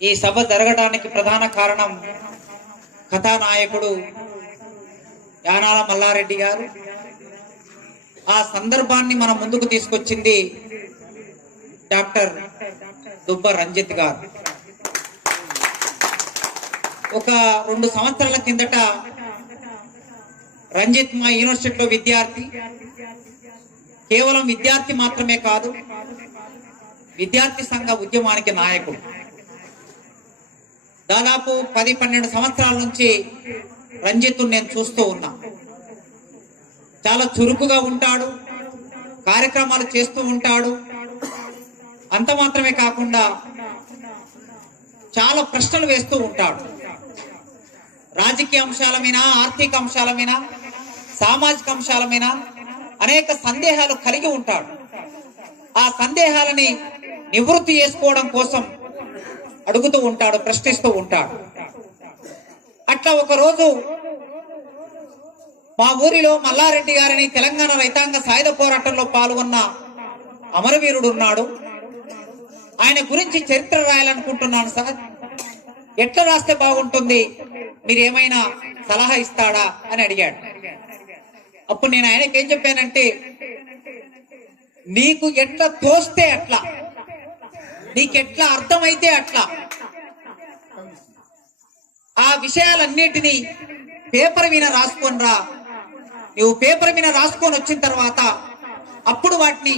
ఈ సభ జరగడానికి ప్రధాన కారణం కథానాయకుడు యానాల మల్లారెడ్డి గారు. ఆ సందర్భాన్ని మన ముందుకు తీసుకొచ్చింది డాక్టర్ దుబ్బ రంజిత్ గారు. ఒక 2 సంవత్సరాల కిందట రంజిత్ మా యూనివర్సిటీలో విద్యార్థి. కేవలం విద్యార్థి మాత్రమే కాదు, విద్యార్థి సంఘ ఉద్యమానికి నాయకుడు. దాదాపు 10-12 సంవత్సరాల నుంచి రంజిత్ నేను చూస్తూ ఉన్నా. చాలా చురుకుగా ఉంటాడు, కార్యక్రమాలు చేస్తూ ఉంటాడు. అంత మాత్రమే కాకుండా చాలా ప్రశ్నలు వేస్తూ ఉంటాడు. రాజకీయ అంశాల మీద, ఆర్థిక అంశాల మీద, సామాజిక అంశాల మీద అనేక సందేహాలు కలిగి ఉంటాడు. ఆ సందేహాలని నివృత్తి చేసుకోవడం కోసం అడుగుతూ ఉంటాడు, ప్రశ్నిస్తూ ఉంటాడు. అట్లా ఒకరోజు మా ఊరిలో మల్లారెడ్డి గారిని తెలంగాణ రైతాంగ సాయుధ పోరాటంలో పాల్గొన్న అమరవీరుడు ఉన్నాడు. ఆయన గురించి చరిత్ర రాయాలనుకుంటున్నాను సార్, ఎట్లా రాస్తే బాగుంటుంది, మీరేమైనా సలహా ఇస్తాడా అని అడిగాడు. అప్పుడు నేను ఆయనకి ఏం చెప్పానంటే, నీకు ఎట్లా తోస్తే అట్లా, నీకెట్లా అర్థమైతే అట్లా ఆ విషయాలన్నిటినీ పేపర్ మీద రాసుకొని రా. నువ్వు పేపర్ మీద రాసుకొని వచ్చిన తర్వాత అప్పుడు వాటిని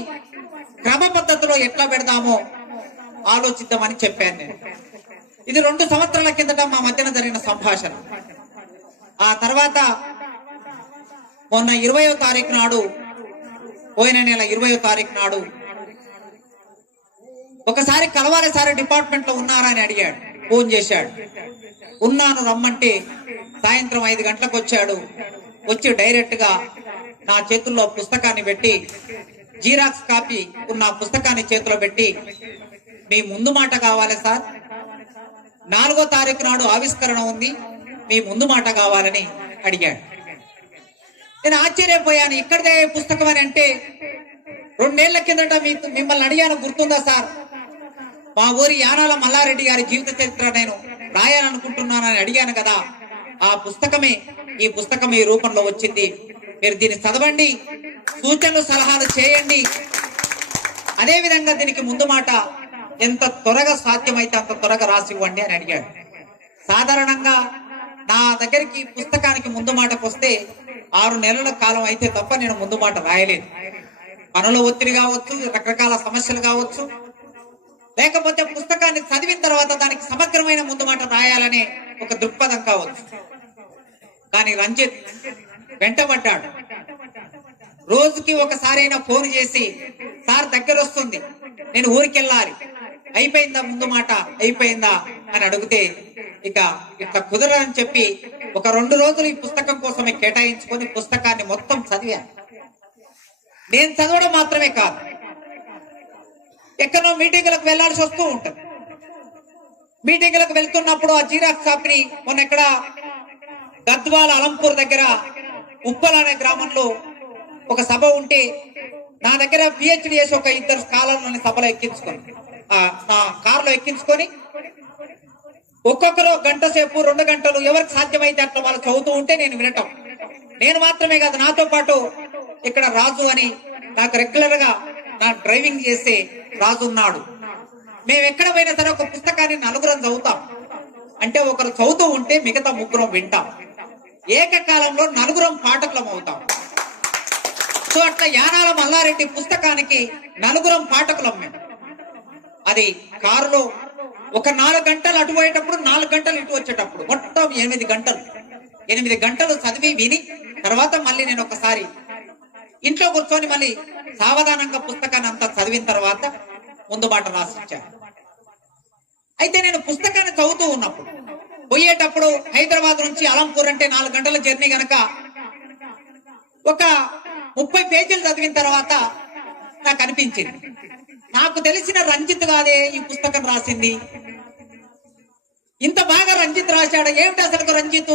క్రమ పద్ధతిలో ఎట్లా పెడదామో ఆలోచిద్దామని చెప్పాను నేను. ఇది 2 సంవత్సరాల కిందట మా మధ్యన జరిగిన సంభాషణ. ఆ తర్వాత మొన్న 20వ తారీఖు నాడు, పోయిన నెల 20వ తారీఖు నాడు ఒకసారి కలవాలి సార్, డిపార్ట్మెంట్ లో ఉన్నారా అని అడిగాడు. ఫోన్ చేశాడు. ఉన్నాను రమ్మంటే సాయంత్రం 5 గంటలకు వచ్చాడు. వచ్చి డైరెక్ట్ గా నా చేతుల్లో పుస్తకాన్ని పెట్టి, జీరాక్స్ కాపీ ఉన్న పుస్తకాన్ని చేతిలో పెట్టి, మీ ముందు మాట కావాలి సార్, 4వ తారీఖు నాడు ఆవిష్కరణ ఉంది, మీ ముందు మాట కావాలని అడిగాడు. నేను ఆశ్చర్యపోయాను. ఇక్కడదే పుస్తకం అని అంటే, 2 ఏళ్ల కిందట మిమ్మల్ని అడిగాను, గుర్తుందా సార్, మా ఊరి యానాల మల్లారెడ్డి గారి జీవిత చరిత్ర నేను రాయాలనుకుంటున్నానని అడిగాను కదా. ఆ పుస్తకమే ఈ పుస్తకం ఈ రూపంలో వచ్చింది. మీరు దీన్ని చదవండి, సూచనలు సలహాలు చేయండి. అదే విధంగా దీనికి ముందు మాట ఎంత త్వరగా సాధ్యమైతే అంత త్వరగా రాసి ఇవ్వండి అని అడిగాడు. సాధారణంగా నా దగ్గరికి పుస్తకానికి ముందు మాటకు వస్తే 6 నెలల కాలం అయితే తప్ప నేను ముందు మాట రాయలేదు. పనుల ఒత్తిడి కావచ్చు, రకరకాల సమస్యలు కావచ్చు, లేకపోతే పుస్తకాన్ని చదివిన తర్వాత దానికి సమగ్రమైన ముందు మాట రాయాలనే ఒక దృక్పథం కావచ్చు. కానీ రంజిత్ వెంటబడ్డాడు. రోజుకి ఒకసారైనా ఫోన్ చేసి, సార్ దగ్గర వస్తుంది, నేను ఊరికి వెళ్ళాలి, అయిపోయిందా ముందు మాట, అయిపోయిందా అని అడిగితే, ఇక ఇట్లా కుదరని చెప్పి ఒక 2 రోజులు ఈ పుస్తకం కోసమే కేటాయించుకొని పుస్తకాన్ని మొత్తం చదివాను. నేను చదవడం మాత్రమే కాదు, ఎక్కడో మీటింగులకు వెళ్లాల్సి వస్తూ ఉంటుంది. మీటింగులకు వెళ్తున్నప్పుడు ఆ జీరాక్స్ కాపీని మొన్న ఎక్కడ గద్వాల అలంపూర్ దగ్గర ఉప్పల్ అనే గ్రామంలో ఒక సభ ఉంటే నా దగ్గర పిహెచ్డి చేసి ఒక 2 స్కాలర్లని సభలో ఎక్కించుకొని, నా కారులో ఎక్కించుకొని ఒక్కొక్కరు 1 గంట సేపు 2 గంటలు ఎవరికి సాధ్యమైతే అట్లా వాళ్ళు చదువుతూ ఉంటే నేను వినటం. నేను మాత్రమే కాదు, నాతో పాటు ఇక్కడ రాజు అని నాకు రెగ్యులర్ గా నా డ్రైవింగ్ చేసే రాజు ఉన్నాడు. మేము ఎక్కడ పోయినా సరే ఒక పుస్తకాన్ని 4 చదువుతాం. అంటే ఒకరు చదువుతూ ఉంటే మిగతా 3 వింటాం. ఏకకాలంలో 4 పాఠకులం అవుతాం. సో అట్లా యానాల మల్లారెడ్డి పుస్తకానికి 4 పాఠకులం మేము. అది కారులో ఒక 4 గంటలు అటు పోయేటప్పుడు, 4 గంటలు ఇటు వచ్చేటప్పుడు, మొత్తం 8 గంటలు చదివి విని తర్వాత మళ్ళీ నేను ఒకసారి ఇంట్లో కూర్చొని మళ్ళీ సావధానంగా పుస్తకాన్ని అంతా చదివిన తర్వాత ముందు మాట రాసిచ్చాను. అయితే నేను పుస్తకాన్ని చదువుతూ ఉన్నప్పుడు పోయేటప్పుడు హైదరాబాద్ నుంచి అలంపూర్ అంటే 4 గంటల జర్నీ గనక ఒక 30 పేజీలు చదివిన తర్వాత నాకు అనిపించింది, నాకు తెలిసిన రంజిత్ కాదే ఈ పుస్తకం రాసింది, ఇంత బాగా రంజిత్ రాశాడు. ఏమిటి అసలు Ranjith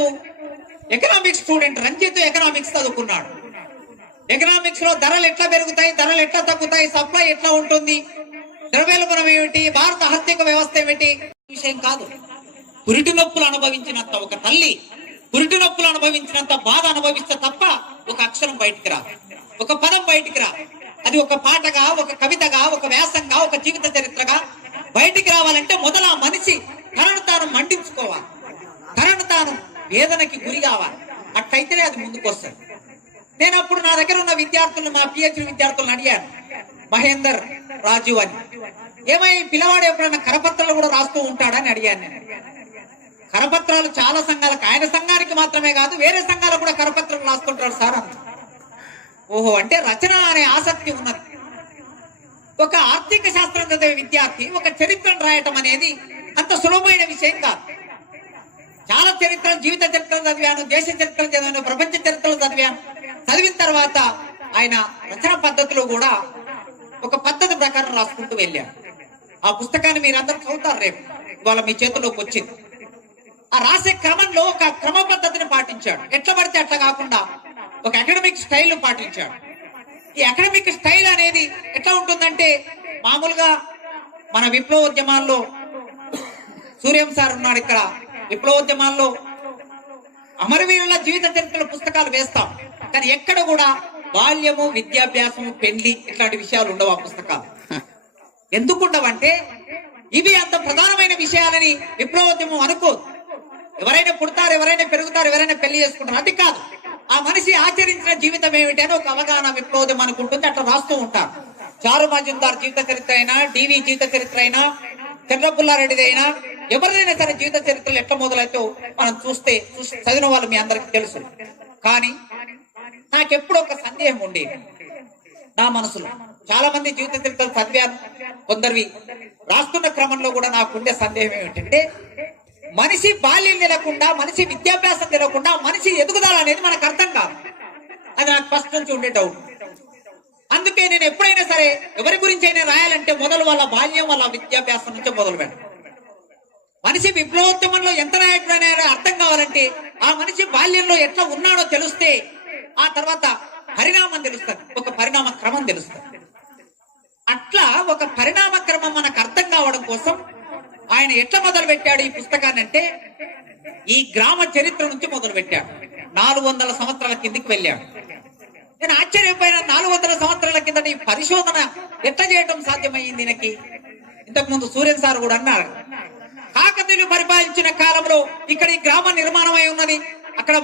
economics student, Ranjith economics చదువుకున్నాడు. ఎకనామిక్స్ లో ధరలు ఎట్లా పెరుగుతాయి, ధరలు ఎట్లా తగ్గుతాయి, సప్లై ఎట్లా ఉంటుంది, ద్రవ్యోల్బణం ఏమిటి, భారత ఆర్థిక వ్యవస్థ ఏమిటి, విషయం కాదు. పురిటి నొప్పులు అనుభవించినంత ఒక తల్లి పురిటి నొప్పులు అనుభవించినంత బాధ అనుభవిస్తే తప్ప ఒక అక్షరం బయటికి రాదు, ఒక పదం బయటికి రాదు. అది ఒక పాటగా, ఒక కవితగా, ఒక వ్యాసంగా, ఒక జీవిత చరిత్రగా బయటికి రావాలంటే మొదలు ఆ మనిషి తనను తాను మండించుకోవాలి, తనను తాను వేదనకి గురి కావాలి. అట్లయితేనే అది ముందుకు వస్తుంది. నేను అప్పుడు నా దగ్గర ఉన్న విద్యార్థులను, మా పిహెచ్డి విద్యార్థులను అడిగాను, మహేందర్ రాజు అని, ఏమై పిల్లవాడు ఎప్పుడైనా కరపత్రాలు కూడా రాస్తూ ఉంటాడని అడిగాను. నేను కరపత్రాలు చాలా సంఘాలకు, ఆయన సంఘానికి మాత్రమే కాదు వేరే సంఘాలకు కూడా కరపత్రాలు రాస్తుంటాడు సార్ అన్న. ఓహో, అంటే రచన అనే ఆసక్తి ఉన్నది. ఒక ఆర్థిక శాస్త్రం చదివే విద్యార్థి ఒక చరిత్రను రాయటం అనేది అంత సులభమైన విషయం కాదు. చాలా చరిత్రలు, జీవిత చరిత్రలు చదివాను, దేశ చరిత్రలు చదివాను, ప్రపంచ చరిత్రలు చదివాను. చదివిన తర్వాత ఆయన రచన పద్ధతిలో కూడా ఒక పద్ధతి ప్రకారం రాసుకుంటూ వెళ్ళాడు. ఆ పుస్తకాన్ని మీరందరూ చదువుతారు రేపు, ఇవాళ మీ చేతిలోకి వచ్చింది. ఆ రాసే క్రమంలో ఒక క్రమ పద్ధతిని పాటించాడు. ఎట్లా పడితే అట్లా కాకుండా ఒక అకాడమిక్ స్టైల్ పాటించాడు. ఈ అకాడమిక్ స్టైల్ అనేది ఎట్లా ఉంటుందంటే, మామూలుగా మన విప్లవోద్యమాల్లో సూర్యం సార్ ఉన్నాడు ఇక్కడ, విప్లవోద్యమాల్లో అమరవీరుల జీవిత చరిత్రల పుస్తకాలు వేస్తాం, కానీ ఎక్కడ కూడా బాల్యము, విద్యాభ్యాసము, పెళ్లి ఇట్లాంటి విషయాలు ఉండవు ఆ పుస్తకాలు. ఎందుకుండవంటే ఇవి అంత ప్రధానమైన విషయాలని విప్లవోద్యమం అనుకోదు. ఎవరైనా పుడతారు, ఎవరైనా పెరుగుతారు, ఎవరైనా పెళ్లి చేసుకుంటారు, అది కాదు. ఆ మనిషి ఆచరించిన జీవితం ఏమిటి అని ఒక అవగాహన విప్లవోద్యమం అనుకుంటుంది. అట్లా రాస్తూ ఉంటారు. చారు మజుందార్ జీవిత చరిత్ర అయినా, డివి జీవిత చరిత్ర అయినా, చంద్రపుల్లారెడ్డిది అయినా, ఎవరిదైనా సరే జీవిత చరిత్రలు ఎట్లా మొదలైతే మనం చూస్తే చదివిన వాళ్ళు మీ అందరికి తెలుసు. కానీ నాకెప్పుడు ఒక సందేహం ఉండేది నా మనసులో. చాలా మంది జీవిత చరిత్రలు చదివాను, కొందరివి రాస్తున్న క్రమంలో కూడా నాకుండే సందేహం ఏమిటంటే, మనిషి బాల్యం తెలకుండా, మనిషి విద్యాభ్యాసం తెలకుండా మనిషి ఎదుగుదల అనేది మనకు అర్థం కాదు. అది నాకు ఫస్ట్ నుంచి ఉండే డౌట్. అందుకే నేను ఎప్పుడైనా సరే ఎవరి గురించి అయినా రాయాలంటే మొదలు వాళ్ళ బాల్యం, వాళ్ళ విద్యాభ్యాసం నుంచే మొదలు పెడతాను. మనిషి విప్లవోద్యమంలో ఎంత నాయకుడనే అర్థం కావాలంటే ఆ మనిషి బాల్యంలో ఎట్లా ఉన్నాడో తెలిస్తే ఆ తర్వాత పరిణామం తెలుస్తుంది, ఒక పరిణామ క్రమం తెలుస్తుంది. అట్లా ఒక పరిణామ క్రమం మనకు అర్థం కావడం కోసం ఆయన ఎట్లా మొదలు పెట్టాడు ఈ పుస్తకాన్ని అంటే, ఈ గ్రామ చరిత్ర నుంచి మొదలు పెట్టాడు. 400 సంవత్సరాల కిందికి వెళ్ళాడు. నేను ఆశ్చర్యపోయిన, 400 సంవత్సరాల కిందట ఈ పరిశోధన ఎట్లా చేయడం సాధ్యమైంది ఈయనకి. ఇంతకు ముందు సూర్యన్ సార్ కూడా అన్నారు, కాకతీయులు పరిపాలించిన కాలంలో ఇక్కడ ఈ గ్రామ నిర్మాణం అయి ఉన్నది. అక్కడ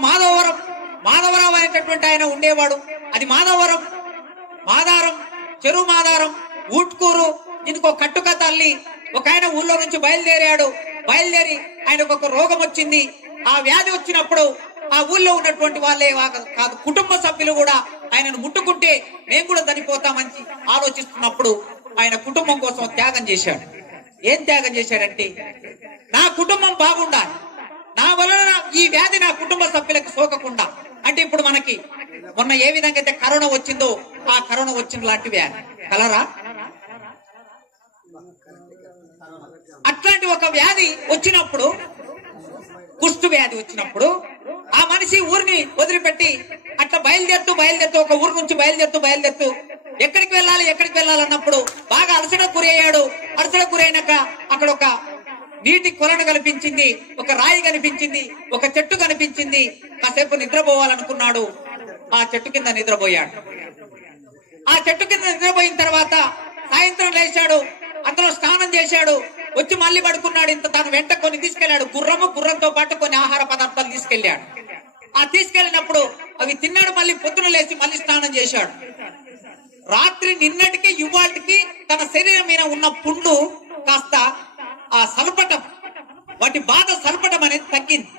మాధవరావు అనేటటువంటి ఆయన ఉండేవాడు. అది మాదారం, చెరువు మాదారం, ఊట్కూరు, దీనికి ఒక కట్టుకథ అల్లి ఒక ఆయన ఊళ్ళో నుంచి బయలుదేరి ఆయనకు ఒక రోగం వచ్చింది. ఆ వ్యాధి వచ్చినప్పుడు ఆ ఊళ్ళో ఉన్నటువంటి వాళ్ళే కాదు, కుటుంబ సభ్యులు కూడా ఆయనను ముట్టుకుంటే మేము కూడా చనిపోతామని ఆలోచిస్తున్నప్పుడు ఆయన కుటుంబం కోసం త్యాగం చేశాడు. ఏం త్యాగం చేశాడంటే, నా కుటుంబం బాగుండాలి, నా వలన ఈ వ్యాధి నా కుటుంబ సభ్యులకు సోకకుండా. అంటే ఇప్పుడు మనకి మొన్న ఏ విధంగా అయితే కరోనా వచ్చిందో ఆ కరోనా వచ్చిన లాంటి వ్యాధి, కలరా, అట్లాంటి ఒక వ్యాధి వచ్చినప్పుడు, కుష్టు వ్యాధి వచ్చినప్పుడు ఆ మనిషి ఊరిని వదిలిపెట్టి అట్లా బయలుదేరుతూ ఒక ఊరు నుంచి బయలుదేరుతూ ఎక్కడికి వెళ్ళాలన్నప్పుడు బాగా అలసటకు గురయ్యాడు. అలసటకు గురైనాక అక్కడ ఒక నీటి కొలను కనిపించింది, ఒక రాయి కనిపించింది, ఒక చెట్టు కనిపించింది. కాసేపు నిద్రపోవాలనుకున్నాడు. ఆ చెట్టు కింద నిద్రపోయాడు. ఆ చెట్టు కింద నిద్రపోయిన తర్వాత సాయంత్రం లేచాడు, అందులో స్నానం చేశాడు, వచ్చి మళ్ళీ పడుకున్నాడు. ఇంత తను వెంట కొన్ని తీసుకెళ్లాడు, గుర్రంతో పాటు కొన్ని ఆహార పదార్థాలు తీసుకెళ్లాడు. ఆ తీసుకెళ్లినప్పుడు అవి తిన్నాడు. మళ్ళీ పొద్దున లేచి మళ్ళీ స్నానం చేశాడు. రాత్రి నిన్నటికి ఇవాళకి తన శరీరం మీద ఉన్న పుండు కాస్త ఆ సల్పటం, వాటి బాధ సల్పటం అనేది తగ్గింది.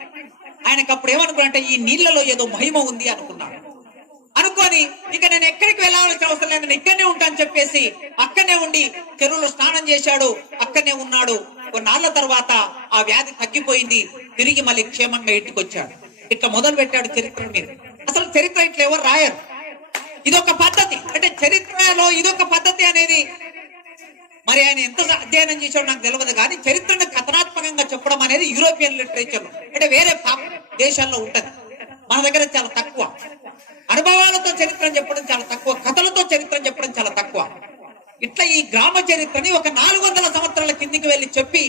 ఆయనకు అప్పుడు ఏమనుకున్నాడంటే, ఈ నీళ్లలో ఏదో మహిమ ఉంది అనుకున్నాడు. అనుకొని ఇక నేను ఎక్కడికి వెళ్ళాల్సిన అవసరం లేదు, నేను ఇక్కడనే ఉంటాను చెప్పేసి అక్కడనే ఉండి చెరువులో స్నానం చేశాడు. అక్కడనే ఉన్నాడు. కొన్నాళ్ల తర్వాత ఆ వ్యాధి తగ్గిపోయింది. తిరిగి మళ్ళీ క్షేమంగా ఇంటికి వచ్చాడు. ఇట్లా మొదలు పెట్టాడు చరిత్ర మీద. అసలు చరిత్ర ఇట్లా ఎవరు రాయరు. ఇదొక పద్ధతి, అంటే చరిత్రలో ఇదొక పద్ధతి అనేది మరి ఆయన ఎంత అధ్యయనం చేశాడో నాకు తెలియదు. కానీ చరిత్రను కథనాత్మకంగా చెప్పడం అనేది యూరోపియన్ లిటరేచర్ అంటే వేరే దేశాల్లో ఉంటది. మన దగ్గర చాలా తక్కువ. అనుభవాలతో చరిత్రను చెప్పడం చాలా తక్కువ, కథలతో చరిత్రను చెప్పడం చాలా తక్కువ. ఇట్లా ఈ గ్రామ చరిత్రని ఒక 400 సంవత్సరాల కిందికి వెళ్ళి చెప్పి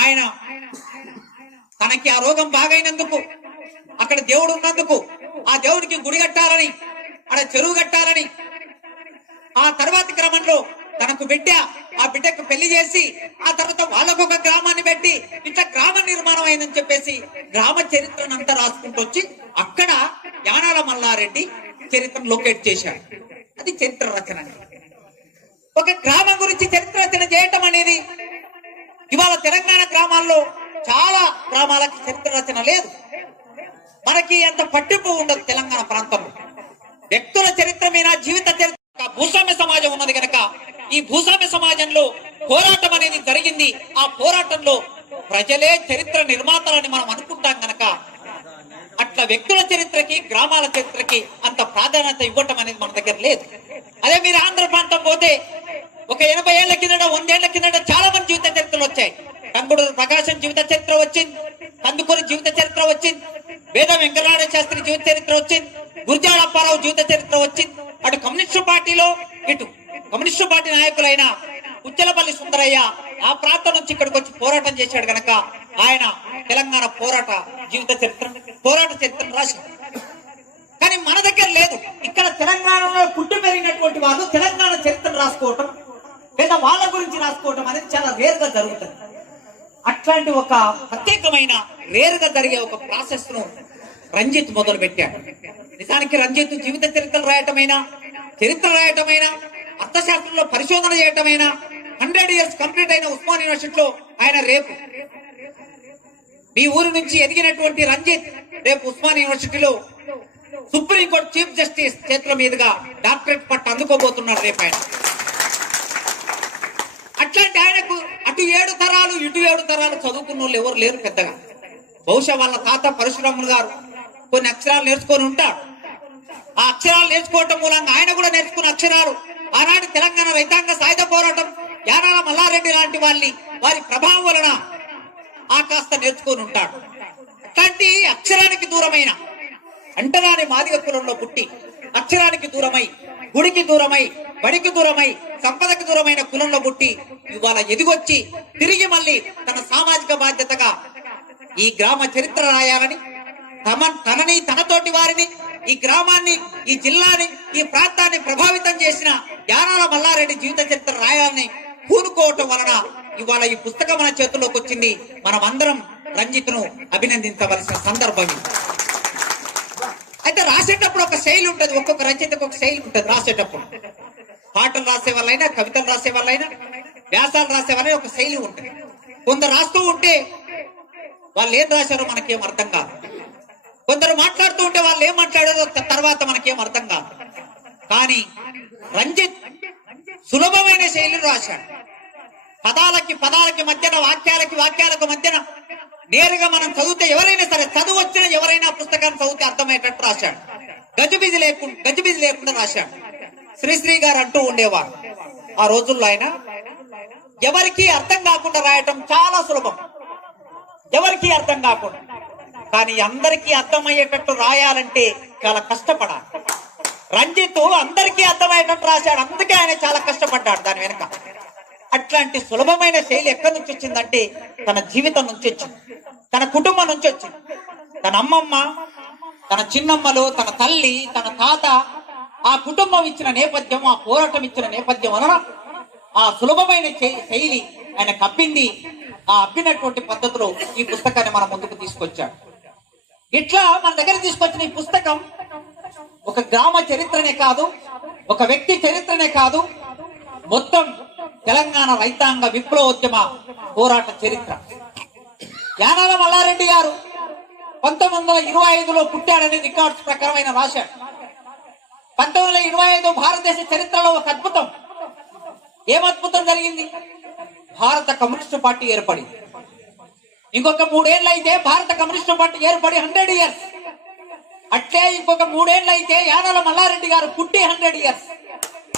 ఆయన తనకి ఆ రోగం బాగైనందుకు, అక్కడ దేవుడు ఉన్నందుకు ఆ దేవుడికి గుడి కట్టాలని, అక్కడ చెరువు కట్టాలని, ఆ తర్వాతి క్రమంలో తనకు బిడ్డ, ఆ బిడ్డకు పెళ్లి చేసి ఆ తర్వాత వాళ్ళకు ఒక గ్రామాన్ని పెట్టి ఇట్లా గ్రామ నిర్మాణం అయిందని చెప్పేసి గ్రామ చరిత్రను అంతా రాసుకుంటూ వచ్చి అక్కడ యానాల మల్లారెడ్డి చరిత్రను లొకేట్ చేశాడు. అది చరిత్ర రచన. ఒక గ్రామం గురించి చరిత్ర రచన చేయటం అనేది ఇవాళ తెలంగాణ గ్రామాల్లో చాలా గ్రామాలకి చరిత్ర రచన లేదు. మనకి అంత పట్టింపు ఉండదు తెలంగాణ ప్రాంతంలో. వ్యక్తుల చరిత్ర మీద, జీవిత చరిత్ర, భూస్వామ్య సమాజం ఉన్నది కనుక ఈ భూస్వామ్య సమాజంలో పోరాటం అనేది జరిగింది. ఆ పోరాటంలో ప్రజలే చరిత్ర నిర్మాతలని మనం అనుకుంటాం కనుక అట్లా వ్యక్తుల చరిత్రకి, గ్రామాల చరిత్రకి అంత ప్రాధాన్యత ఇవ్వటం అనేది మన దగ్గర లేదు. అదే మీరు ఆంధ్ర ప్రాంతం పోతే ఒక 80 ఏళ్ల కిందట, 100 ఏళ్ల కిందట చాలా మంది జీవిత చరిత్రలు వచ్చాయి. రంగుడు ప్రకాశం జీవిత చరిత్ర వచ్చింది, కందుకూరి జీవిత చరిత్ర వచ్చింది, వేద వెంకటనారాయణ శాస్త్రి జీవిత చరిత్ర వచ్చింది, గుర్జాడ అప్పారావు జీవిత చరిత్ర వచ్చింది. అటు కమ్యూనిస్టు పార్టీలో, ఇటు కమ్యూనిస్టు పార్టీ నాయకులైన ఉచ్చలపల్లి సుందరయ్య ఆ ప్రాంతం నుంచి ఇక్కడికి వచ్చి పోరాటం చేశాడు గనక ఆయన తెలంగాణ పోరాట జీవిత చరిత్ర, పోరాట చరిత్రను రాశాడు. కానీ మన దగ్గర లేదు. ఇక్కడ తెలంగాణలో పుట్టి పెరిగినటువంటి వాళ్ళు తెలంగాణ చరిత్రను రాసుకోవటం లేదా వాళ్ళ గురించి రాసుకోవటం అనేది చాలా రేరుగా జరుగుతుంది. అట్లాంటి ఒక ప్రత్యేకమైన రేరుగా జరిగే ఒక ప్రాసెస్ ను రంజిత్ మొదలు పెట్టాడు. నిజానికి రంజిత్ జీవిత చరిత్రలు రాయటమైనా, చరిత్ర రాయటమైనా, అర్థశాస్త్రంలో పరిశోధన చేయటమైనా 100 years కంప్లీట్ అయిన ఉస్మాన్ యూనివర్సిటీలో ఆయన రేపు మీ ఊరి నుంచి ఎదిగినటువంటి రంజిత్ రేపు ఉస్మాన్ యూనివర్సిటీలో సుప్రీంకోర్టు చీఫ్ జస్టిస్ చేతుల మీదుగా డాక్టరేట్ పట్టు అందుకోబోతున్నాడు రేపు ఆయన. అట్లాంటి ఆయనకు అటు 7 తరాలు ఇటు 7 తరాలు చదువుకున్న వాళ్ళు ఎవరు లేరు పెద్దగా. బహుశా వాళ్ళ తాత పరశురాములు గారు కొన్ని అక్షరాలు నేర్చుకొని ఉంటాడు. ఆ అక్షరాలు నేర్చుకోవటం మూలంగా ఆయన కూడా నేర్చుకున్న అక్షరాలు ఆనాటి తెలంగాణ రైతాంగ సాయుధ పోరాటం, యానాల మల్లారెడ్డి లాంటి వారి ప్రభావం వలన ఆ కాస్త నేర్చుకొని ఉంటాడు. అట్లాంటి అక్షరానికి దూరమైన, అంటరాని మాదిగ కులంలో పుట్టి అక్షరానికి దూరమై, గుడికి దూరమై, బడికి దూరమై, సంపదకి దూరమైన కులంలో పుట్టి ఇవాళ ఎదిగొచ్చి తిరిగి మళ్ళీ తన సామాజిక బాధ్యతగా ఈ గ్రామ చరిత్ర రాయాలని, తనని, తనతోటి వారిని, ఈ గ్రామాన్ని, ఈ జిల్లాని, ఈ ప్రాంతాన్ని ప్రభావితం చేసిన యానాల మల్లారెడ్డి జీవిత చరిత్ర రాయాలని పూనుకోవటం వలన ఇవాళ ఈ పుస్తకం మన చేతుల్లోకి వచ్చింది. మనం అందరం రంజిత్ ను అభినందించవలసిన సందర్భం. అయితే రాసేటప్పుడు ఒక శైలి ఉంటుంది, ఒక్కొక్క రచయితకు ఒక శైలి ఉంటుంది. రాసేటప్పుడు పాటలు రాసే వాళ్ళైనా, కవితలు రాసే వాళ్ళైనా, వ్యాసాలు రాసే వాళ్ళైనా ఒక శైలి ఉంటుంది. కొందరు రాస్తూ ఉంటే వాళ్ళు ఏం రాశారో మనకేం అర్థం కాదు. కొందరు మాట్లాడుతూ ఉంటే వాళ్ళు ఏం మాట్లాడారో తర్వాత మనకేం అర్థం కాదు. కానీ రంజిత్ సులభమైన శైలిలో రాశాడు. పదాలకి మధ్యన, వాక్యాలకు మధ్యన నేరుగా మనం చదివితే ఎవరైనా సరే, చదువు వచ్చిన ఎవరైనా పుస్తకాన్ని చదివితే అర్థమయ్యేటట్టు రాశాడు. గజిబిజి లేకుండా రాశాడు. శ్రీశ్రీ గారు అంటూ ఉండేవారు, ఆ రోజుల్లో ఆయన ఎవరికి అర్థం కాకుండా రాయటం చాలా సులభం, ఎవరికి అర్థం కాకుండా. కానీ అందరికీ అర్థమయ్యేటట్టు రాయాలంటే చాలా కష్టపడాలి. రంజిత్ అందరికీ అర్థమయ్యేటట్టు రాశాడు, అందుకే ఆయన చాలా కష్టపడ్డాడు దాని వెనుక. అట్లాంటి సులభమైన శైలి ఎక్కడి నుంచి వచ్చిందంటే తన జీవితం నుంచి వచ్చింది, తన కుటుంబం నుంచి వచ్చింది. తన అమ్మమ్మ, తన చిన్నమ్మలు, తన తల్లి, తన తాత, ఆ కుటుంబం ఇచ్చిన నేపథ్యం, ఆ పోరాటం ఇచ్చిన నేపథ్యం వలన ఆ సులభమైన శైలి ఆయన కప్పింది. ఆ అబ్బినటువంటి పద్ధతిలో ఈ పుస్తకాన్ని మన ముందుకు తీసుకొచ్చాడు. ఇట్లా మన దగ్గర తీసుకొచ్చిన ఈ పుస్తకం ఒక గ్రామ చరిత్రనే కాదు, ఒక వ్యక్తి చరిత్రనే కాదు, మొత్తం తెలంగాణ రైతాంగ విప్లవోద్యమ పోరాట చరిత్ర. యానాల మల్లారెడ్డి గారు 1925లో పుట్టాడని రికార్డ్స్ ప్రకారమైన రాశాడు. 1925 భారతదేశ చరిత్రలో ఒక అద్భుతం. ఏం అద్భుతం జరిగింది? భారత కమ్యూనిస్టు పార్టీ ఏర్పడింది. ఇంకొక 3 ఏళ్ళు అయితే భారత కమ్యూనిస్టు పార్టీ ఏర్పడి 100 years. అట్లే ఇంకొక 3 ఏళ్ళు అయితే యానాల మల్లారెడ్డి గారు పుట్టి 100 years.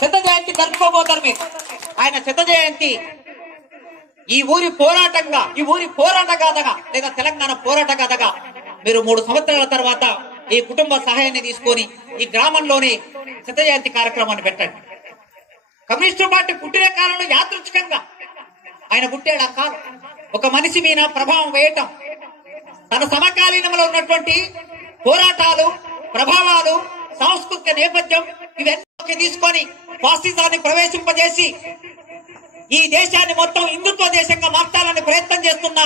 శత జయంతి జరుపుకోబోతారు మీరు. ఆయన శత జయంతి ఈ ఊరి పోరాటంగా, ఈ ఊరి పోరాట గాథగా లేదా తెలంగాణ పోరాట గాథగా మీరు 3 సంవత్సరాల తర్వాత ఈ కుటుంబ సహాయాన్ని తీసుకొని ఈ గ్రామంలోనే శత జయంతి కార్యక్రమాన్ని పెట్టండి. కమ్యూనిస్టు పార్టీ పుట్టిన కాలంలో యాదృచ్ఛికంగా ఆయన పుట్టాడు. ఆ కాలం ఒక మనిషి మీద ప్రభావం వేయటం, తన సమకాలీనంలో ఉన్నటువంటి పోరాటాలు, ప్రభావాలు, సాంస్కృతిక నేపథ్యం ఇవన్నీ తీసుకొని ఫాసిజాన్ని ప్రవేశింపజేసి ఈ దేశాన్ని మొత్తం హిందుత్వ దేశంగా మార్చాలని ప్రయత్నం చేస్తున్న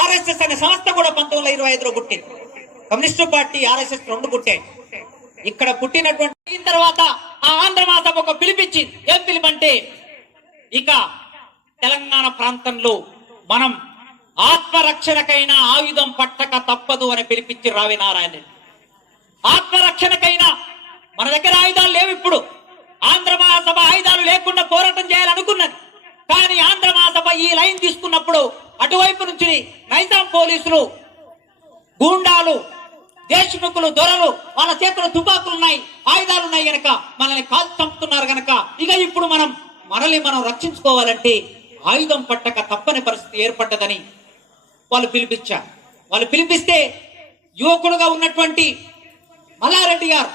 ఆర్ఎస్ఎస్ అనే సంస్థ కూడా 1925లో పుట్టింది. కమ్యూనిస్టు పార్టీ, ఆర్ఎస్ఎస్ రెండు పుట్టాయి. ఇక్కడ పుట్టినటువంటి తర్వాత ఆ ఆంధ్ర మహాసభ ఒక పిలిపించింది. ఏం పిలుపంటే, ఇక తెలంగాణ ప్రాంతంలో మనం ఆత్మరక్షణకైనా ఆయుధం పట్టక తప్పదు అని పిలిపించి రావి నారాయణ రెడ్డి. ఆత్మరక్షణకైనా మన దగ్గర ఆయుధాలు లేవు. ఇప్పుడు ఆంధ్ర మహాసభ ఆయుధాలు లేకుండా పోరాటం చేయాలనుకున్నది. కానీ ఆంధ్ర మహాసభ ఈ లైన్ తీసుకున్నప్పుడు అటువైపు నుంచి నైజాం పోలీసులు, గూండాలు, దేశముఖులు, దొరలు వాళ్ళ చేతుల్లో తుపాకులు ఉన్నాయి, ఆయుధాలు ఉన్నాయి గనక మనల్ని కాల్చి చంపుతున్నారు గనక ఇక ఇప్పుడు మనల్ని మనం రక్షించుకోవాలంటే ఆయుధం పట్టక తప్పని పరిస్థితి ఏర్పడ్డదని వాళ్ళు పిలిపించారు. వాళ్ళు పిలిపిస్తే యువకుడుగా ఉన్నటువంటి మల్లారెడ్డి గారు,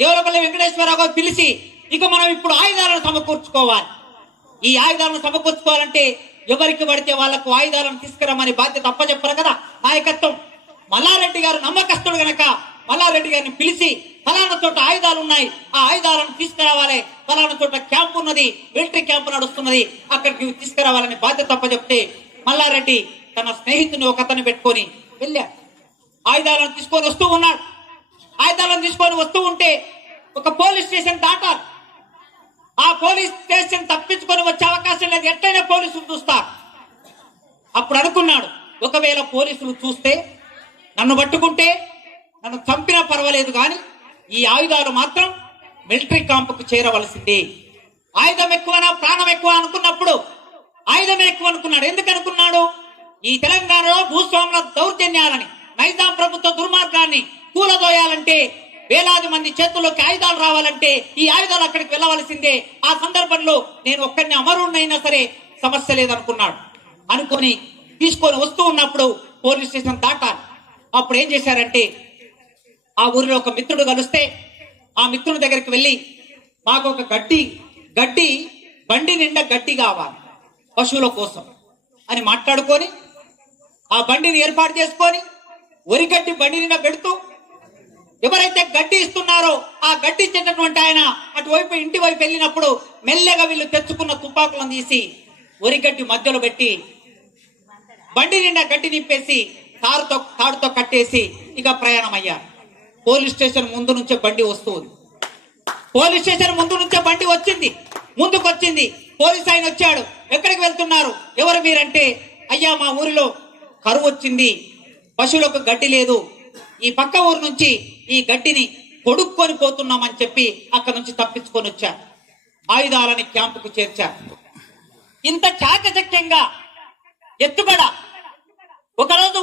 దేవులపల్లి వెంకటేశ్వరరావు గారు పిలిచి ఇక మనం ఇప్పుడు ఆయుధాలను సమకూర్చుకోవాలి. ఈ ఆయుధాలను సమకూర్చుకోవాలంటే ఎవరికి పడితే వాళ్లకు ఆయుధాలను తీసుకురమ్మని బాధ్యత అప్పచెప్పారు కదా నాయకత్వం. మల్లారెడ్డి గారు నమ్మకస్తుడు గనక మల్లారెడ్డి గారిని పిలిచి ఫలానా చోట ఆయుధాలు ఉన్నాయి, ఆ ఆయుధాలను తీసుకురావాలి, ఫలానా చోట క్యాంప్ ఉన్నది, మిలిటరీ క్యాంప్ నడుస్తున్నది, అక్కడికి తీసుకురావాలని బాధ్యత అప్పచెప్తే మల్లారెడ్డి తన స్నేహితుని ఒక అతను పెట్టుకొని వెళ్ళాడు. ఆయుధాలను తీసుకొని వస్తూ ఉన్నాడు. ఆయుధాలను తీసుకొని వస్తూ ఉంటే ఒక పోలీస్ స్టేషన్ దాటారు. ఆ పోలీస్ స్టేషన్ తప్పించుకొని వచ్చే అవకాశం లేదు, ఎట్లయినా పోలీసులు చూస్తారు. అప్పుడు అనుకున్నాడు, ఒకవేళ పోలీసులు చూస్తే నన్ను పట్టుకుంటే నన్ను చంపినా పర్వాలేదు, కానీ ఈ ఆయుధాలు మాత్రం మిలిటరీ క్యాంపుకు చేరవలసింది. ఆయుధం ఎక్కువనా ప్రాణం ఎక్కువ అనుకున్నప్పుడు ఆయుధమే ఎక్కువ అనుకున్నాడు. ఎందుకు అనుకున్నాడు? ఈ తెలంగాణలో భూస్వాముల దౌర్జన్యాలని, నైజాం ప్రభుత్వ దుర్మార్గాన్ని కూలదోయాలంటే, వేలాది మంది చేతుల్లోకి ఆయుధాలు రావాలంటే ఈ ఆయుధాలు అక్కడికి వెళ్ళవలసిందే. ఆ సందర్భంలో నేను ఒక్కడిని అమరుణ్ణైనా సరే సమస్య లేదనుకున్నాడు. అనుకొని తీసుకొని వస్తూ ఉన్నప్పుడు పోలీస్ స్టేషన్ దాటాలి. అప్పుడు ఏం చేశారంటే, ఆ ఊరిలో ఒక మిత్రుడు కలిస్తే ఆ మిత్రుడి దగ్గరికి వెళ్ళి, మాకు ఒక గడ్డి బండి నిండా గడ్డి కావాలి పశువుల కోసం అని మాట్లాడుకొని ఆ బండిని ఏర్పాటు చేసుకొని వరిగడ్డి బండి నిండా పెడుతూ, ఎవరైతే గడ్డి ఇస్తున్నారో ఆ గడ్డి ఇచ్చేటటువంటి ఆయన అటువైపు ఇంటి వైపు వెళ్ళినప్పుడు మెల్లగా వీళ్ళు తెచ్చుకున్న తుపాకులను తీసి వరిగడ్డి మధ్యలో పెట్టి బండి నిండా గడ్డి నింపేసి తాడుతో కట్టేసి ఇక ప్రయాణం అయ్యారు. పోలీస్ స్టేషన్ ముందు నుంచే బండి వస్తుంది. పోలీస్ స్టేషన్ ముందు నుంచే బండి వచ్చింది, ముందుకు వచ్చింది. పోలీస్ ఆయన వచ్చాడు. ఎక్కడికి వెళ్తున్నారు, ఎవరు మీరంటే, అయ్యా మా ఊరిలో కరువు వచ్చింది, పశువులకు గడ్డి లేదు, ఈ పక్క ఊరు నుంచి ఈ గడ్డిని కొడుక్కొని పోతున్నామని చెప్పి అక్కడ నుంచి తప్పించుకొని వచ్చారు. ఆయుధాలని క్యాంపుకు చేర్చారు. ఇంత చాకచక్యంగా ఎత్తుగడ. ఒకరోజు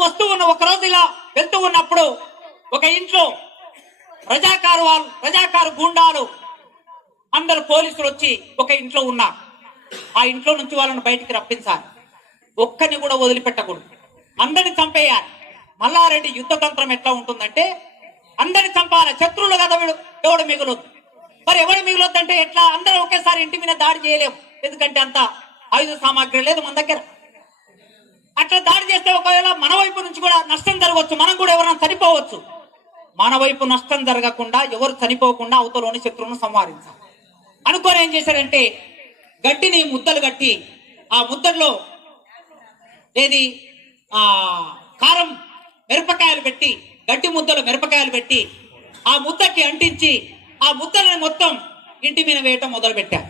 ఇలా వెళ్తూ ఉన్నప్పుడు ఒక ఇంట్లో రజాకారు గుండాలు అందరు పోలీసులు వచ్చి ఒక ఇంట్లో ఉన్నారు. ఆ ఇంట్లో నుంచి వాళ్ళని బయటికి రప్పించాలి, ఒక్కని కూడా వదిలిపెట్టకూడదు, అందరిని చంపేయాలి. మల్లారెడ్డి యుద్ధ తంత్రం ఎట్లా ఉంటుందంటే, అందరిని చంపాలి, శత్రువులు కదా ఎవడు మిగులొద్దు. మరి ఎవడు మిగులొద్దంటే ఎట్లా? అందరూ ఒకేసారి ఇంటి మీద దాడి చేయలేము, ఎందుకంటే అంత ఆయుధ సామాగ్రి లేదు మన దగ్గర. అట్లా దాడి చేస్తే ఒకవేళ మన వైపు నుంచి కూడా నష్టం జరగవచ్చు, మనం కూడా ఎవరైనా చనిపోవచ్చు. మన వైపు నష్టం జరగకుండా, ఎవరు చనిపోకుండా అవతలోని శత్రువును సంహరించాలి అనుకొని ఏం చేశారంటే, గడ్డిని ముద్దలు కట్టి ఆ ముద్దల్లో ఏది కారం మిరపకాయలు పెట్టి, గడ్డి ముద్దలు మిరపకాయలు పెట్టి ఆ ముద్దకి అంటించి ఆ ముద్దలను మొత్తం ఇంటి మీద వేయటం మొదలు పెట్టారు,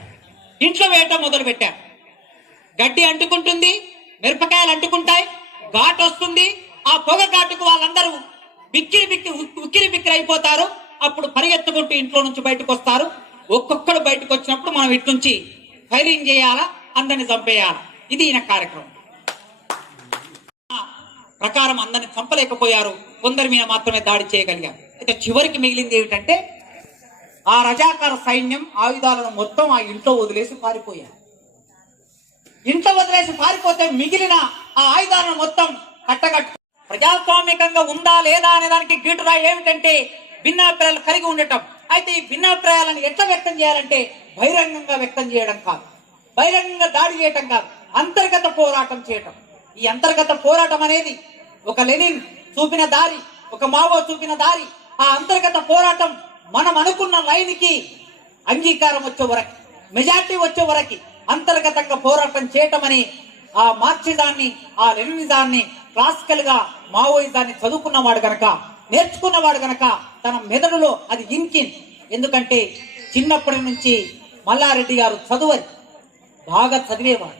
ఇంట్లో వేయటం మొదలు పెట్టారు. గడ్డి అంటుకుంటుంది, మిరపకాయలు అంటుకుంటాయి, ఘాటు వస్తుంది. ఆ పొగ ఘాటుకు వాళ్ళందరూ ఉక్కిరి బిక్కిరి అయిపోతారు. అప్పుడు పరిగెత్తుకుంటూ ఇంట్లో నుంచి బయటకు వస్తారు. ఒక్కొక్కడు బయటకు వచ్చినప్పుడు మనం ఇటు నుంచి ఫైరింగ్ చేయాలా, అందరిని చంపేయాలా. ఇది ఈయన కార్యక్రమం ప్రకారం. అందరిని చంపలేకపోయారు, కొందరి మీద మాత్రమే దాడి చేయగలిగారు. అయితే చివరికి మిగిలింది ఏమిటంటే, ఆ రజాకార సైన్యం ఆయుధాలను మొత్తం ఆ ఇంట్లో వదిలేసి పారిపోయారు. ఇంట్లో వదిలేసి పారిపోతే మిగిలిన ఆ ఆయుధాలను మొత్తం కట్టగట్టు. ప్రజాస్వామికంగా ఉందా లేదా అనే దానికి గీటురాయి ఏమిటంటే భిన్నాభిప్రాయాలు కలిగి ఉండటం. అయితే ఈ భిన్నాభిప్రాయాలను ఎట్లా వ్యక్తం చేయాలంటే బహిరంగంగా వ్యక్తం చేయడం కాదు, బహిరంగంగా దాడి చేయటం కాదు, అంతర్గత పోరాటం చేయటం. ఈ అంతర్గత పోరాటం అనేది ఒక లెనిన్ చూపిన దారి, ఒక మావో చూపిన దారి. ఆ అంతర్గత పోరాటం మనం అనుకున్న లైన్కి అంగీకారం వచ్చే వరకు, మెజార్టీ వచ్చే వరకు అంతర్గతంగా పోరాటం చేయటం అని ఆ మార్క్సిజాన్ని, ఆ లెనినిజాన్ని, క్లాసికల్ గా మావోయిజాన్ని చదువుకున్నవాడు గనక, నేర్చుకున్నవాడు గనక తన మెదడులో అది ఇంకిన్. ఎందుకంటే చిన్నప్పటి నుంచి మల్లారెడ్డి గారు చదువని, బాగా చదివేవాడు,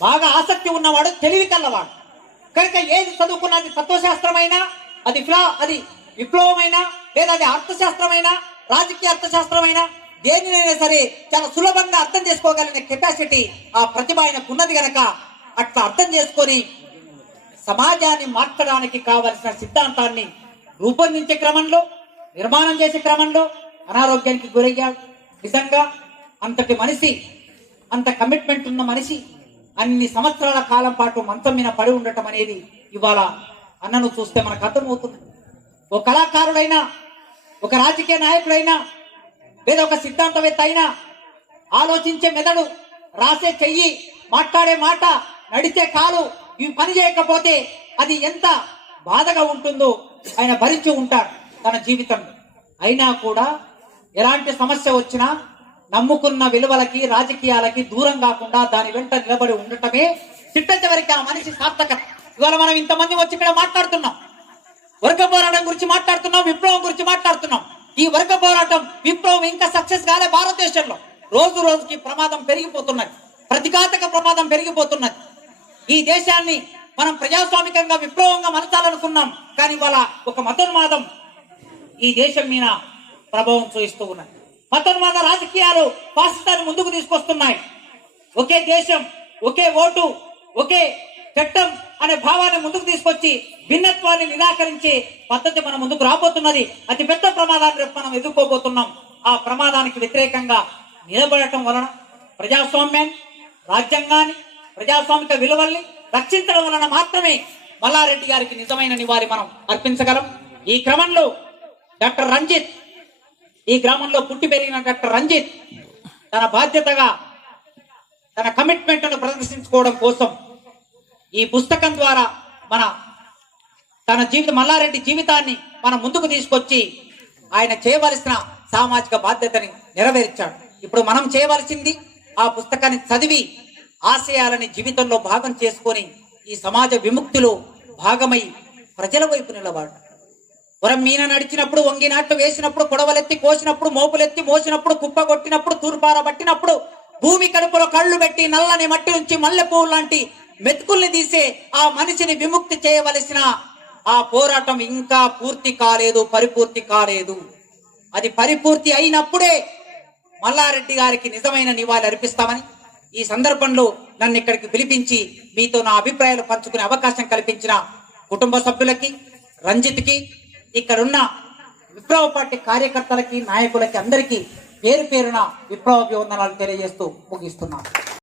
బాగా ఆసక్తి ఉన్నవాడు, తెలివి కల్లవాడు కనుక ఏది చదువుకున్నది తత్వశాస్త్రమైనా, అది విప్లవమైనా, లేదా అది అర్థశాస్త్రమైనా, రాజకీయ అర్థశాస్త్రమైనా, దేనినైనా సరే చాలా సులభంగా అర్థం చేసుకోగలిగిన కెపాసిటీ ఆ ప్రతిభ ఆయనకు ఉన్నది గనక అట్లా అర్థం చేసుకొని సమాజాన్ని మార్చడానికి కావలసిన సిద్ధాంతాన్ని రూపొందించే క్రమంలో, నిర్మాణం చేసే క్రమంలో అనారోగ్యానికి గురయ్యాడు. నిజంగా అంతటి మనిషి, అంత కమిట్మెంట్ ఉన్న మనిషి అన్ని సంవత్సరాల కాలం పాటు మంచం మీద పడి ఉండటం అనేది ఇవాళ అన్నను చూస్తే మనకు అర్థమవుతుంది. ఓ కళాకారుడైనా, ఒక రాజకీయ నాయకుడైనా, లేదా ఒక సిద్ధాంతవేత్త అయినా ఆలోచించే మెదడు, రాసే చెయ్యి, మాట్లాడే మాట, నడిచే కాలు ఇవి పని చేయకపోతే అది ఎంత బాధగా ఉంటుందో ఆయన భరించి ఉంటాడు తన జీవితంలో. అయినా కూడా ఎలాంటి సమస్య వచ్చినా నమ్ముకున్న విలువలకి, రాజకీయాలకి దూరం కాకుండా దాని వెంట నిలబడి ఉండటమే చిట్ట చివరికి ఆ మనిషి సార్థకత. ఇవాళ మనం ఇంతమంది వచ్చి ఇక్కడ మాట్లాడుతున్నాం, వర్గ పోరాటం గురించి మాట్లాడుతున్నాం, విప్లవం గురించి మాట్లాడుతున్నాం. ఈ వర్గ పోరాటం, విప్లవం ఇంకా సక్సెస్ కాలే. భారతదేశంలో రోజు రోజుకి ప్రమాదం పెరిగిపోతున్నది, ప్రతిఘాతక ప్రమాదం పెరిగిపోతున్నది. ఈ దేశాన్ని మనం ప్రజాస్వామికంగా, విప్లవంగా మలచాలనుకున్నాం, కానీ ఇవాళ ఒక మతోన్మాదం ఈ దేశం మీద ప్రభావం చూపిస్తూ ఉన్నది. మతోన్మాద రాజకీయాలు ఫాసిస్తాన్ని ముందుకు తీసుకొస్తున్నాయి. ఒకే దేశం, ఒకే ఓటు, ఒకే చట్టం అనే భావాన్ని ముందుకు తీసుకొచ్చి భిన్నత్వాన్ని నిరాకరించే పద్ధతి మన ముందుకు రాబోతున్నది. అతి పెద్ద ప్రమాదాన్ని మనం ఎదుర్కోబోతున్నాం. ఆ ప్రమాదానికి వ్యతిరేకంగా నిలబడటం వలన ప్రజాస్వామ్యాన్ని, రాజ్యాంగాన్ని, ప్రజాస్వామిక విలువల్ని రక్షించడం వలన మాత్రమే మల్లారెడ్డి గారికి నిజమైన నివాళి మనం అర్పించగలం. ఈ క్రమంలో డాక్టర్ రంజిత్, ఈ గ్రామంలో పుట్టి పెరిగిన డాక్టర్ రంజిత్ తన బాధ్యతగా, తన కమిట్మెంట్ ను ప్రదర్శించుకోవడం కోసం ఈ పుస్తకం ద్వారా మల్లారెడ్డి జీవితాన్ని మనం ముందుకు తీసుకొచ్చి ఆయన చేయవలసిన సామాజిక బాధ్యతని నెరవేర్చాడు. ఇప్పుడు మనం చేయవలసింది ఆ పుస్తకాన్ని చదివి ఆశయాలని జీవితంలో భాగం చేసుకొని ఈ సమాజ విముక్తిలో భాగమై ప్రజల వైపు నిలబడు. వరం మీన నడిచినప్పుడు, వంగినాట్లు వేసినప్పుడు, కొడవలెత్తి కోసినప్పుడు, మోపులెత్తి మోసినప్పుడు, కుప్ప కొట్టినప్పుడు, తూర్పార పట్టినప్పుడు, భూమి కడుపులో కళ్ళు పెట్టి నల్లని మట్టి నుంచి మల్లె పువ్వు లాంటి మెతుకుల్ని తీసే ఆ మనిషిని విముక్తి చేయవలసిన ఆ పోరాటం ఇంకా పూర్తి కాలేదు, పరిపూర్తి కాలేదు. అది పరిపూర్తి అయినప్పుడే మల్లారెడ్డి గారికి నిజమైన నివాళి అర్పిస్తామని ఈ సందర్భంలో నన్ను ఇక్కడికి పిలిపించి మీతో నా అభిప్రాయాలు పంచుకునే అవకాశం కల్పించిన కుటుంబ సభ్యులకి, రంజిత్కి, ఇక్కడున్న విప్లవ పార్టీ కార్యకర్తలకి, నాయకులకి అందరికీ పేరు పేరున విప్లవ అభివందనాలు తెలియజేస్తూ ముగిస్తున్నాను.